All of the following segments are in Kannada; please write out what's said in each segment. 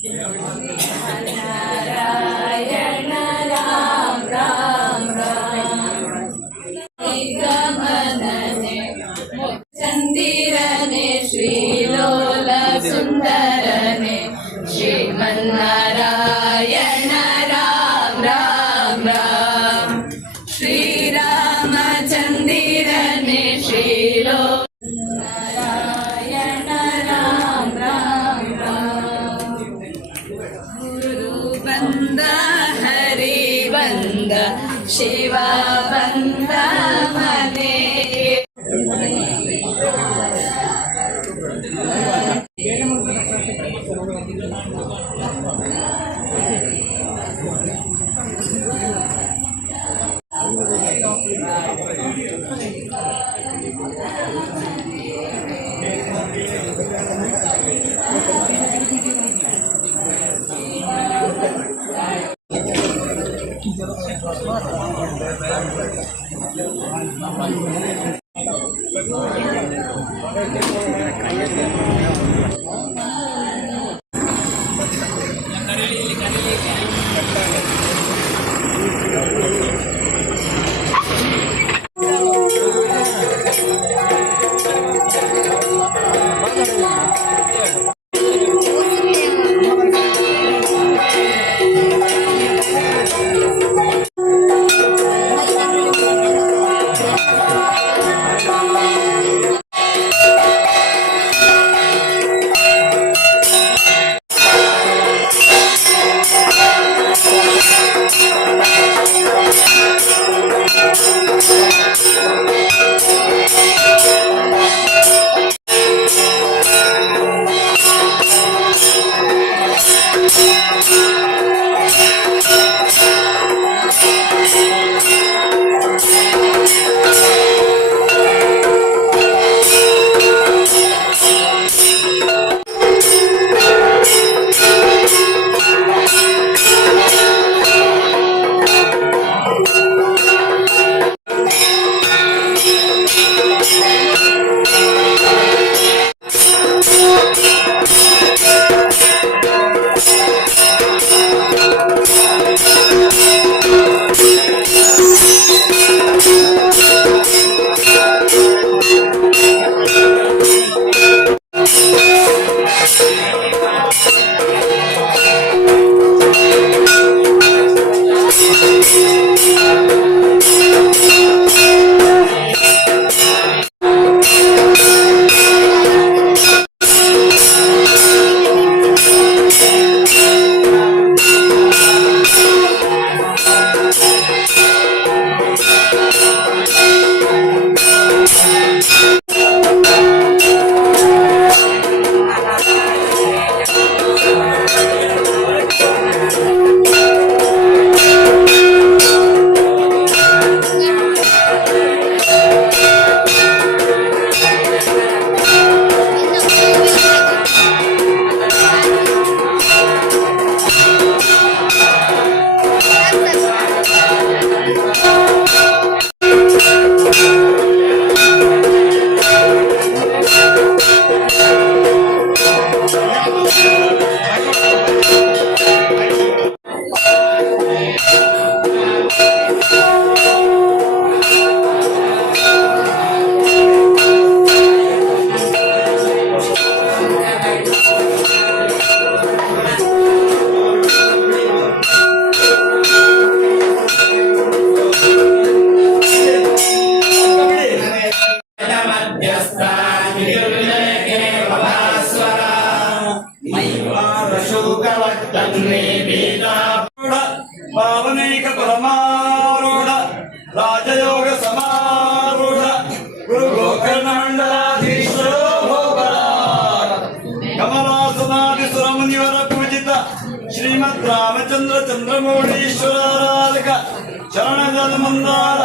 Lord, बन्द हरि बन्द शिवा बन्द मने Yeah, not. శ్రీమద్ రామచంద్ర చంద్రమౌళీశ్వరారాలిక చరణగమందాల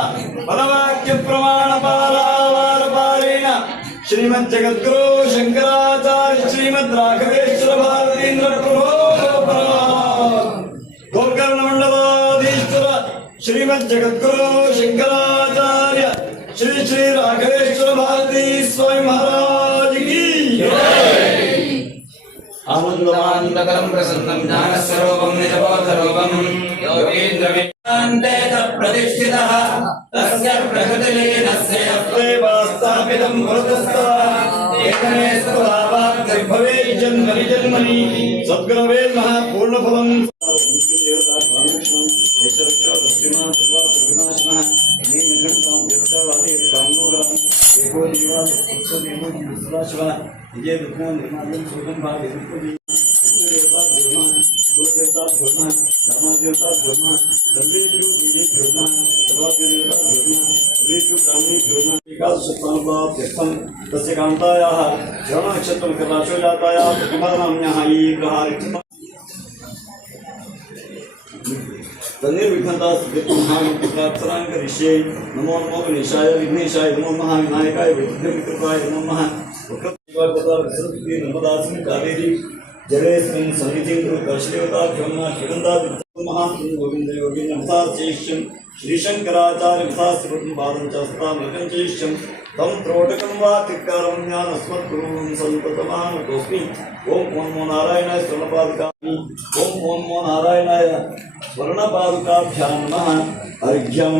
పదవాక్య ప్రమాణ పారావార పారేణ శ్రీమద్ జగద్గురు శంకరాచార్య శ్రీమద్ రాఘవేశ్వర భారతీంద్ర ప్రభో గోకర్ణ మండలాధీశ్వర శ్రీమద్ జగద్గురు శంకరాచార్య శ్రీ శ్రీ రాఘవేశ్వర భారతీ స్వామి మహారాజ్ ఆనందమానందకరం ప్రసన్నం జ్ఞానస్వరూపం నిజబోధరూపం. యోగేంద్రవిద్యాంతే ప్రతిష్ఠిత. తస్య ప్రకృతిలీనస్య స్థాపితం ఏకమే భవే జన్మని జన్మని. సద్గురవే మహా పూర్ణఫలం ऋषे नमो नमो गणेशाय विघ्नेशाय नमो महाविनायकाय विघ्नमित्रकाय नमो महा ನಮ್ಮದಾಸನ ಕಾವೇರಿ ಜಗೇಶ್ವರನ್ ಸಮಿತಿಂಗರು ಕಶಲೇವತಾರ್ ಬ್ರಹ್ಮ ಕಿರಂದಾದ ಮಹಾತ್ಮ ಗೋವಿಂದ ಯೋಗಿ ನಮಸಾಚೇಷ್ಯಂ ಶ್ರೀಶಂಕರಾಚಾರ್ಯ ವಿಸಾಸ್ರೂಪಂ ಪಾದಂಚಾಸ್ತಾಂ ಲಕಂಚೇಷ್ಯಂ तं त्रोटकं वा त्रिकारण्यानस्मत्पूर्वं सन्ततमानतोऽस्मि ॐ नमो नारायणाय स्वर्णपादुकामि ॐ नमो नारायणाय स्वर्णपादुकाभ्यां नमः अर्घ्यं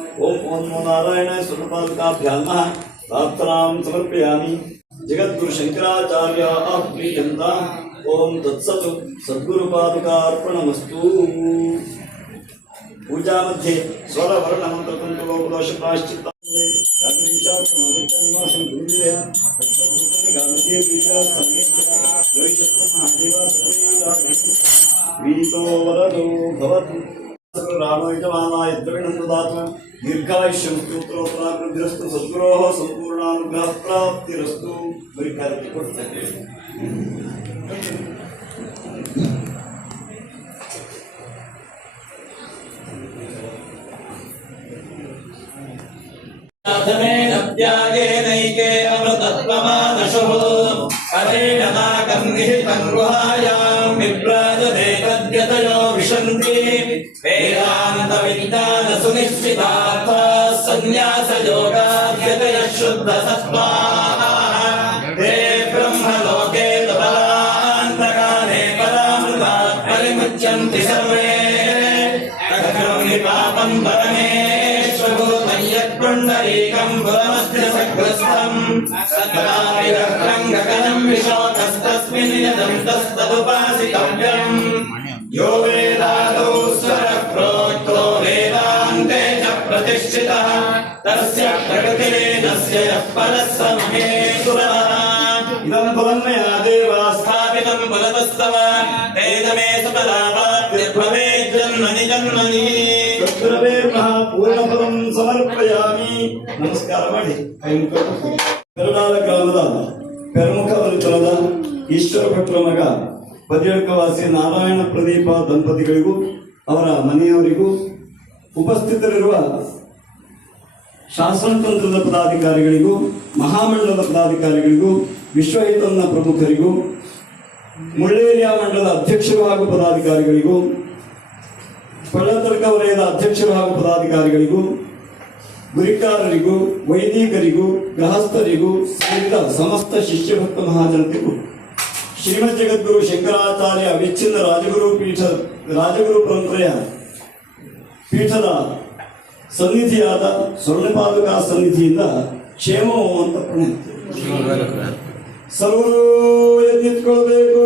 ओम ओन्मो नारायण स्वरूपालकाभ्याम रात्रां समर्पयामि जगद्गुरु शंकराचार्य अप्रीयंता ओम तत्सत सद्गुरुपादुकार्पणमस्तु पूजा मध्ये स्वर वर्ण मंत्र कुंड लोकदोष प्राश्चित वीतो वरदो ददातु दीर्घायुष्यम सूत्रोत्राग्रग्रस्तु सद्गुरोः सम्पूर्णानुग्रहप्राप्तिरस्तु। वैकारिकपुस्तके परिमुच्यन्ति सर्वे अघ्रं पापं परमेश्वभूतं यत्पुण्डरीकं पुरमस्त्रसग्रस्थं सदाविरङ्गकनं विशोकस्तस्मिन् यदं तस्तदुपासितव्यम् यो वेदादौ स्वरः प्रोक्तो वेदान्ते च प्रतिष्ठितः तस्य प्रकृतिरेदस्य यः परः स महेश्वरः इदं फलन्मया देवास्था स्थापितं पुरतस्तव तेजमे सफलावाप्तिर्भवेत् जन्मनि जन्मनि ಸದ್ಗುರವೇ ಮಹಾ ಪೂರ್ಣಫಲಂ ಸಮರ್ಪಯಾಮಿ ನಮಸ್ಕಾರ ಮಾಡಿ ಕೈಮುಖ ಪೆರಡಾಲ ಗ್ರಾಮದ ಪೆರ ಈಶ್ವರ ಭಟ್ರ ಮಗ ಪದ್ಯಳ್ಕವಾಸಿ ನಾರಾಯಣ ಪ್ರದೀಪ ದಂಪತಿಗಳಿಗೂ ಅವರ ಮನೆಯವರಿಗೂ ಉಪಸ್ಥಿತರಿರುವ ಶಾಸನತಂತ್ರದ ಪದಾಧಿಕಾರಿಗಳಿಗೂ ಮಹಾಮಂಡಲದ ಪದಾಧಿಕಾರಿಗಳಿಗೂ ವಿಶ್ವಹಿತನ್ನ ಪ್ರಮುಖರಿಗೂ, ಮುಳ್ಳೇರಿಯ ಮಂಡಲದ ಅಧ್ಯಕ್ಷರು ಹಾಗೂ ಪದಾಧಿಕಾರಿಗಳಿಗೂ ಕೊಳ್ಳತರ್ಕ ವಲಯದ ಅಧ್ಯಕ್ಷರು ಹಾಗೂ ಪದಾಧಿಕಾರಿಗಳಿಗೂ, ಗುರಿಕಾರರಿಗೂ, ವೈದಿಕರಿಗೂ, ಗೃಹಸ್ಥರಿಗೂ ಸೇರಿದ ಸಮಸ್ತ ಶಿಷ್ಯಭಕ್ತ ಮಹಾಜನತೆಗೂ, ಶ್ರೀಮದ್ ಜಗದ್ಗುರು ಶಂಕರಾಚಾರ್ಯ ವಿಚ್ಛಿನ್ನ ರಾಜಗುರು ಪೀಠ, ರಾಜಗುರು ಪರಂಪರೆಯ ಪೀಠದ ಸನ್ನಿಧಿಯಾದ ಸ್ವರ್ಣಪಾದುಕ ಸನ್ನಿಧಿಯಿಂದ ಕ್ಷೇಮ ಅಂತ ಸರ್ವರು ಎದ್ದಿತ್ಕೊಳ್ಬೇಕು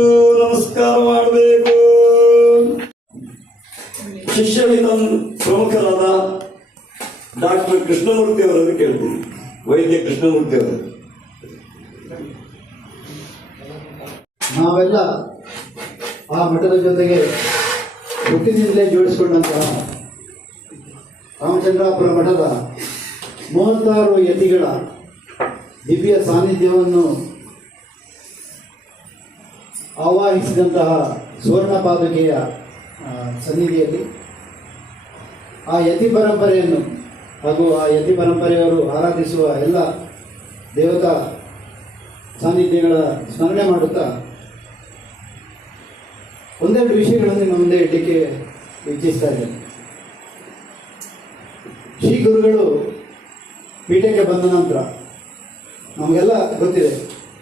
ನಮಸ್ಕಾರ ಮಾಡಬೇಕು. ಶಿಷ್ಯವಿನ ಪ್ರಮುಖರಾದ ಡಾಕ್ಟರ್ ಕೃಷ್ಣಮೂರ್ತಿ ಅವರನ್ನು ಕೇಳ್ತೀನಿ. ವೈದ್ಯ ಕೃಷ್ಣಮೂರ್ತಿ ಅವರು. ನಾವೆಲ್ಲ ಆ ಮಠದ ಜೊತೆಗೆ ಹುಟ್ಟಿನಿಂದಲೇ ಜೋಡಿಸಿಕೊಂಡಂತಹ ರಾಮಚಂದ್ರಾಪುರ ಮಠದ ಮೂವತ್ತಾರು ಯತಿಗಳ ದಿವ್ಯ ಸಾನ್ನಿಧ್ಯವನ್ನು ಆವಾಹಿಸಿದಂತಹ ಸುವರ್ಣ ಪಾದುಕೆಯ ಸನ್ನಿಧಿಯಲ್ಲಿ ಆ ಯತಿ ಪರಂಪರೆಯನ್ನು ಹಾಗೂ ಆ ಯತಿ ಪರಂಪರೆಯವರು ಆರಾಧಿಸುವ ಎಲ್ಲ ದೇವತಾ ಸಾನ್ನಿಧ್ಯಗಳ ಸ್ಮರಣೆ ಮಾಡುತ್ತಾ ಒಂದೆರಡು ವಿಷಯಗಳನ್ನು ನಿಮ್ಮ ಮುಂದೆ ಇಡಲಿಕ್ಕೆ ಇಚ್ಛಿಸ್ತಾ ಇದ್ದೇನೆ. ಶ್ರೀ ಗುರುಗಳು ಪೀಠಕ್ಕೆ ಬಂದ ನಂತರ ನಮಗೆಲ್ಲ ಗೊತ್ತಿದೆ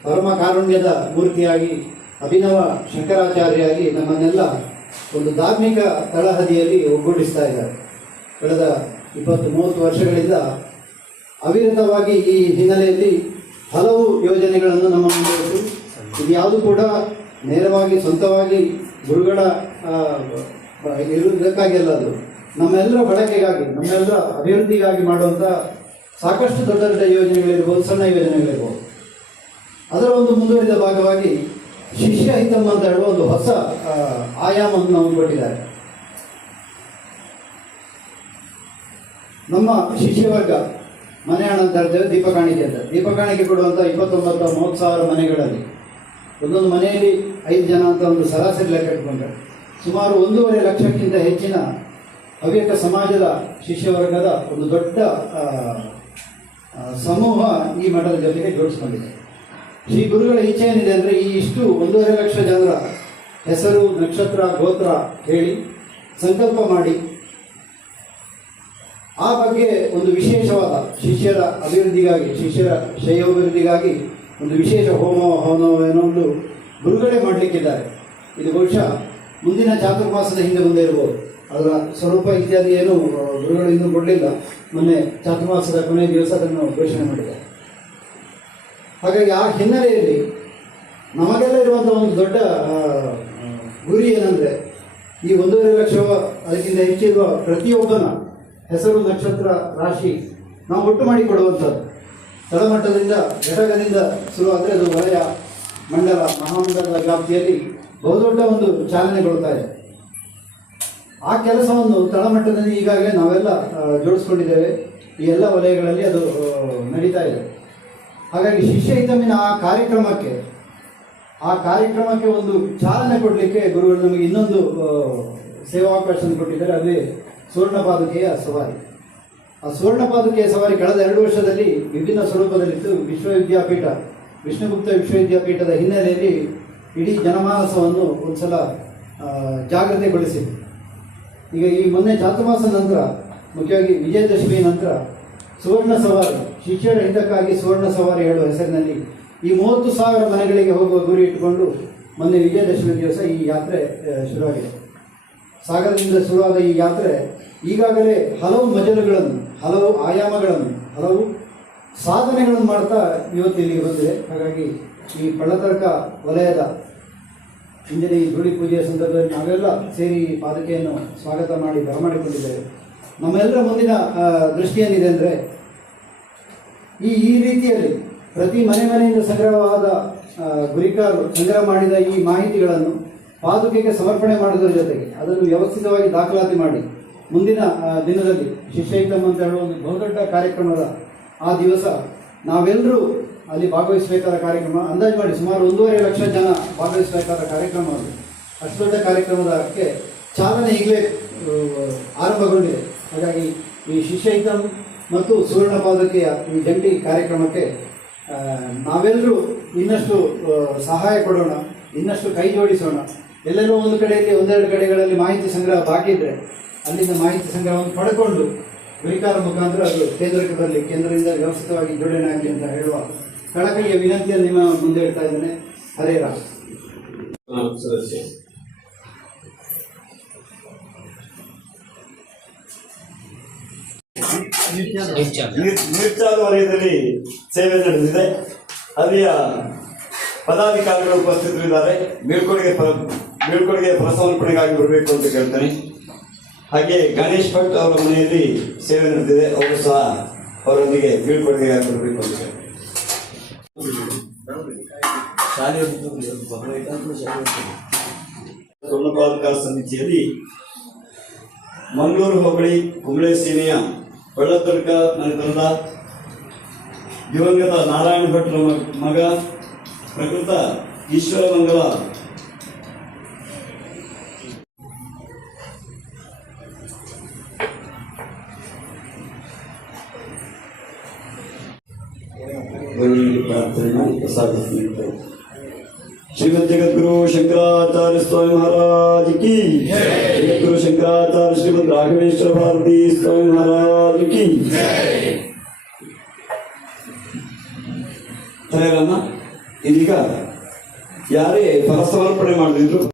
ಪರಮ ಕಾರುಣ್ಯದ ಮೂರ್ತಿಯಾಗಿ ಅಭಿನವ ಶಂಕರಾಚಾರ್ಯಾಗಿ ನಮ್ಮನ್ನೆಲ್ಲ ಒಂದು ಧಾರ್ಮಿಕ ತಳಹದಿಯಲ್ಲಿ ಒಗ್ಗೂಡಿಸ್ತಾ ಇದ್ದಾರೆ. ಕಳೆದ ಇಪ್ಪತ್ತು ಮೂವತ್ತು ವರ್ಷಗಳಿಂದ ಅವಿರತವಾಗಿ ಈ ಹಿನ್ನೆಲೆಯಲ್ಲಿ ಹಲವು ಯೋಜನೆಗಳನ್ನು ನಮ್ಮ ಮುಂದೆ ಇದು ಯಾವುದು ಕೂಡ ನೇರವಾಗಿ ಸ್ವಂತವಾಗಿ ಗುರುಗಳ ಇರುವುದಕ್ಕಾಗಿಲ್ಲ ಅದು. ನಮ್ಮೆಲ್ಲರ ಬಳಕೆಗಾಗಿ, ನಮ್ಮೆಲ್ಲರ ಅಭಿವೃದ್ಧಿಗಾಗಿ ಮಾಡುವಂಥ ಸಾಕಷ್ಟು ದೊಡ್ಡ ದೊಡ್ಡ ಯೋಜನೆಗಳಿರ್ಬೋದು, ಸಣ್ಣ ಯೋಜನೆಗಳಿರ್ಬೋದು. ಅದರ ಒಂದು ಮುಂದುವರಿದ ಭಾಗವಾಗಿ ಶಿಷ್ಯ ಹಿತಮ್ಮ ಅಂತ ಹೇಳುವ ಒಂದು ಹೊಸ ಆಯಾಮವನ್ನು ನಾವು ಕೊಟ್ಟಿದ್ದಾರೆ ನಮ್ಮ ಶಿಷ್ಯವರ್ಗ, ಮನೆ ಹಣ ಅಂತ ಹೇಳ್ತೇವೆ ದೀಪ ಕಾಣಿಕೆ ಅಂತ ದೀಪ ಕಾಣಿಕೆ ಕೊಡುವಂಥ ಇಪ್ಪತ್ತೊಂಬತ್ತು ಮೂವತ್ತು ಸಾವಿರ ಮನೆಗಳಲ್ಲಿ ಒಂದೊಂದು ಮನೆಯಲ್ಲಿ ಐದು ಜನ ಅಂತ ಒಂದು ಸರಾಸರಿ ಲೆಕ್ಕ ಇಟ್ಕೊಂಡ್ರೆ. ಸುಮಾರು ಒಂದೂವರೆ ಲಕ್ಷಕ್ಕಿಂತ ಹೆಚ್ಚಿನ ಹವ್ಯಕ ಸಮಾಜದ ಶಿಷ್ಯವರ್ಗದ ಒಂದು ದೊಡ್ಡ ಸಮೂಹ ಈ ಮಠದ ಜೊತೆಗೆ ಜೋಡಿಸ್ಕೊಂಡಿದೆ. ಶ್ರೀ ಗುರುಗಳ ಇಚ್ಛೆ ಏನಿದೆ ಅಂದರೆ ಈ ಇಷ್ಟು ಒಂದೂವರೆ ಲಕ್ಷ ಜನರ ಹೆಸರು, ನಕ್ಷತ್ರ, ಗೋತ್ರ ಹೇಳಿ ಸಂಕಲ್ಪ ಮಾಡಿ. ಆ ಬಗ್ಗೆ ಒಂದು ವಿಶೇಷವಾದ ಶಿಷ್ಯರ ಅಭಿವೃದ್ಧಿಗಾಗಿ, ಶಿಷ್ಯರ ಶ್ರೇಯೋಭಿವೃದ್ಧಿಗಾಗಿ ಒಂದು ವಿಶೇಷ ಹೋಮ ಹೋಮವೇನೋ ಒಂದು ಗುರುಗಳೇ ಮಾಡಲಿಕ್ಕಿದ್ದಾರೆ. ಇದು ಬಹುಶಃ ಮುಂದಿನ ಚಾತುರ್ಮಾಸದ ಹಿಂದೆ ಮುಂದೆ ಇರ್ಬೋದು. ಅದರ ಸ್ವರೂಪ ಇತ್ಯಾದಿ ಏನು ಗುರುಗಳು ಇನ್ನೂ ಕೊಡಲಿಲ್ಲ. ಮೊನ್ನೆ ಚಾತುರ್ಮಾಸದ ಕೊನೆಯ ದಿವಸ ಅದನ್ನು ಘೋಷಣೆ ಮಾಡಿದ್ದಾರೆ. ಹಾಗಾಗಿ ಆ ಹಿನ್ನೆಲೆಯಲ್ಲಿ ನಮಗೆಲ್ಲ ಇರುವಂಥ ಒಂದು ದೊಡ್ಡ ಗುರಿ ಏನಂದರೆ ಈ ಒಂದೂವರೆ ಲಕ್ಷ ಅದಕ್ಕಿಂತ ಹೆಚ್ಚಿರುವ ಪ್ರತಿಯೊಬ್ಬನ ಹೆಸರು, ನಕ್ಷತ್ರ, ರಾಶಿ ನಾವು ಒಟ್ಟು ಮಾಡಿ ಕೊಡುವಂಥದ್ದು. ತಳಮಟ್ಟದಿಂದ, ಘಟಕದಿಂದ ಶುರುವಾದರೆ ಅದು ವಲಯ, ಮಂಡಲ, ಮಹಾಮಂಡಲದ ವ್ಯಾಪ್ತಿಯಲ್ಲಿ ಬಹುದೊಡ್ಡ ಒಂದು ಚಾಲನೆಗೊಳ್ತಾ ಇದೆ. ಆ ಕೆಲಸವನ್ನು ತಳಮಟ್ಟದಲ್ಲಿ ಈಗಾಗಲೇ ನಾವೆಲ್ಲ ಜೋಡಿಸ್ಕೊಂಡಿದ್ದೇವೆ. ಈ ಎಲ್ಲ ವಲಯಗಳಲ್ಲಿ ಅದು ನಡೀತಾ ಇದೆ. ಹಾಗಾಗಿ ಶಿಷ್ಯ ಹಿತಮಿನ ಆ ಕಾರ್ಯಕ್ರಮಕ್ಕೆ ಆ ಕಾರ್ಯಕ್ರಮಕ್ಕೆ ಒಂದು ಚಾಲನೆ ಕೊಡಲಿಕ್ಕೆ ಗುರುಗಳು ನಮಗೆ ಇನ್ನೊಂದು ಸೇವಾವಕಾಶವನ್ನು ಸೇವಾವಕಾಶ ಕೊಟ್ಟಿದ್ದಾರೆ. ಅದೇ ಸುವರ್ಣ ಪಾದುಕೆಯ ಸವಾರಿ. ಆ ಸುವರ್ಣ ಪಾದುಕೆಯ ಸವಾರಿ ಕಳೆದ ಎರಡು ವರ್ಷದಲ್ಲಿ ವಿಭಿನ್ನ ಸ್ವರೂಪದಲ್ಲಿತ್ತು. ವಿಶ್ವವಿದ್ಯಾಪೀಠ, ವಿಷ್ಣುಗುಪ್ತ ವಿಶ್ವವಿದ್ಯಾಪೀಠದ ಹಿನ್ನೆಲೆಯಲ್ಲಿ ಇಡೀ ಜನಮಾನಸವನ್ನು ಒಂದು ಸಲ ಜಾಗೃತೆಗೊಳಿಸಿದೆ. ಈಗ ಈ ಮೊನ್ನೆ ಚಾತುರ್ಮಾಸ ನಂತರ, ಮುಖ್ಯವಾಗಿ ವಿಜಯದಶಮಿ ನಂತರ ಸುವರ್ಣ ಸವಾರಿ ಶಿಕ್ಷಣ ಹಿತಕ್ಕಾಗಿ ಸುವರ್ಣ ಸವಾರಿ ಹೇಳುವ ಹೆಸರಿನಲ್ಲಿ ಈ ಮೂವತ್ತು ಸಾವಿರ ಮನೆಗಳಿಗೆ ಹೋಗುವ ಗುರಿ ಇಟ್ಟುಕೊಂಡು ಮೊನ್ನೆ ವಿಜಯದಶಮಿ ದಿವಸ ಈ ಯಾತ್ರೆ ಶುರುವಾಗಿದೆ. ಸಾಗರದಿಂದ ಶುರುವಾದ ಈ ಯಾತ್ರೆ ಈಗಾಗಲೇ ಹಲವು ಮಜಲುಗಳನ್ನು, ಹಲವು ಆಯಾಮಗಳನ್ನು, ಹಲವು ಸಾಧನೆಗಳನ್ನು ಮಾಡ್ತಾ ಇವತ್ತು ಇಲ್ಲಿಗೆ ಬಂದಿದೆ. ಹಾಗಾಗಿ ಈ ಪಳ್ಳತರ್ಕ ವಲಯದ ಇಂದಿನ ಈ ಧೂಳಿ ಪೂಜೆಯ ಸಂದರ್ಭದಲ್ಲಿ ನಾವೆಲ್ಲ ಸೇರಿ ಪಾದಕೆಯನ್ನು ಸ್ವಾಗತ ಮಾಡಿ ಬರಮಾಡಿಕೊಂಡಿದ್ದೇವೆ. ನಮ್ಮೆಲ್ಲರ ಮುಂದಿನ ದೃಷ್ಟಿ ಏನಿದೆ ಅಂದರೆ ಈ ಈ ರೀತಿಯಲ್ಲಿ ಪ್ರತಿ ಮನೆ ಮನೆಯಿಂದ ಸಂಗ್ರಹವಾದ ಗುರಿಕಾರು ಸಂಗ್ರಹ ಮಾಡಿದ ಈ ಮಾಹಿತಿಗಳನ್ನು ಪಾದುಕೆಗೆ ಸಮರ್ಪಣೆ ಮಾಡೋದ್ರ ಜೊತೆಗೆ ಅದನ್ನು ವ್ಯವಸ್ಥಿತವಾಗಿ ದಾಖಲಾತಿ ಮಾಡಿ ಮುಂದಿನ ದಿನದಲ್ಲಿ ಶಿಷ್ಯಯುತಮ್ ಅಂತ ಹೇಳುವ ಒಂದು ಬಹುದೊಡ್ಡ ಕಾರ್ಯಕ್ರಮದ ಆ ದಿವಸ ನಾವೆಲ್ಲರೂ ಅಲ್ಲಿ ಭಾಗವಹಿಸಬೇಕಾದ ಕಾರ್ಯಕ್ರಮ, ಅಂದಾಜು ಮಾಡಿ ಸುಮಾರು ಒಂದೂವರೆ ಲಕ್ಷ ಜನ ಭಾಗವಹಿಸಬೇಕಾದ ಕಾರ್ಯಕ್ರಮ ಅದು. ಅಷ್ಟು ದೊಡ್ಡ ಕಾರ್ಯಕ್ರಮದಕ್ಕೆ ಚಾಲನೆ ಈಗಲೇ ಆರಂಭಗೊಂಡಿದೆ. ಹಾಗಾಗಿ ಈ ಶಿಷ್ಯೈಕಂ ಮತ್ತು ಸುವರ್ಣ ಪಾದಕೆಯ ಈ ಜಂಟಿ ಕಾರ್ಯಕ್ರಮಕ್ಕೆ ನಾವೆಲ್ಲರೂ ಇನ್ನಷ್ಟು ಸಹಾಯ ಕೊಡೋಣ, ಇನ್ನಷ್ಟು ಕೈ ಜೋಡಿಸೋಣ. ಎಲ್ಲೆಲ್ಲೋ ಒಂದು ಕಡೆಯಲ್ಲಿ ಒಂದೆರಡು ಕಡೆಗಳಲ್ಲಿ ಮಾಹಿತಿ ಸಂಗ್ರಹ ಬಾಕಿ ಇದ್ರೆ ಅಲ್ಲಿಂದ ಮಾಹಿತಿ ಸಂಗ್ರಹವನ್ನು ಪಡ್ಕೊಂಡು ಗುರಿಕಾರ ಮುಖಾಂತರ ಅದು ಕೇಂದ್ರಕ್ಕೆ ಬರಲಿ, ಕೇಂದ್ರದಿಂದ ವ್ಯವಸ್ಥಿತವಾಗಿ ಜೋಡಣೆ ಆಗಲಿ ಅಂತ ಹೇಳುವ ಕಳಕಳಿಯ ವಿನಂತಿಯನ್ನು ನಿಮ್ಮ ಮುಂದೆ ಇಡ್ತಾ ಇದ್ದೇನೆ. ಹರೇ ರಾಮ್. ಸದಸ್ಯ ನೀರ್ಚಾಲು ವಲಯದಲ್ಲಿ ಸೇವೆ ನಡೆದಿದೆ. ಅಲ್ಲಿಯ ಪದಾಧಿಕಾರಿಗಳು ಉಪಸ್ಥಿತರಿದ್ದಾರೆ. ಬೀಳ್ಕೊಡುಗೆ ಬೀಳ್ಕೊಡುಗೆ ಪ್ರಸಮರ್ಪಣೆಗಾಗಿ ಬರಬೇಕು ಅಂತ ಕೇಳ್ತೇನೆ ಹಾಗೆ ಗಣೇಶ್ ಭಟ್ ಅವರ ಮನೆಯಲ್ಲಿ ಸೇವೆ ನಡೆದಿದೆ. ಅವರು ಸಹ ಅವರೊಂದಿಗೆ ಬೀಳ್ಕೊಡುಗೆಗಾಗಿ ಬರಬೇಕು ಅಂತ ಕೇಳ್ತೇನೆ ಸಮಿತಿಯಲ್ಲಿ ಮಂಗಳೂರು ಹೋಬಳಿ ಕುಂಬಳೆ ಸೀಮೆಯ ಬಳ್ಳತರ್ಕ ಮನೆತನದ ದಿವಂಗತ ನಾರಾಯಣ ಭಟ್ರ ಮ- ಮಗ ಪ್ರಕೃತ ಈಶ್ವರ ಮಂಗಲ ಬನ್ನಿ ಪ್ರಾರ್ಥನೆ ಮಾಡಿ ಪ್ರಸಾದ ನೀಡ್ತೇವೆ. श्रीमद जगतगुरु शंकराचार्य स्वामी महाराज की जगतगुरु शंकराचार्य श्रीमद राघवेश्वर भारती स्वामी महाराज ಸಮರ್ಪಣೆ ಮಾಡಿದ್ರು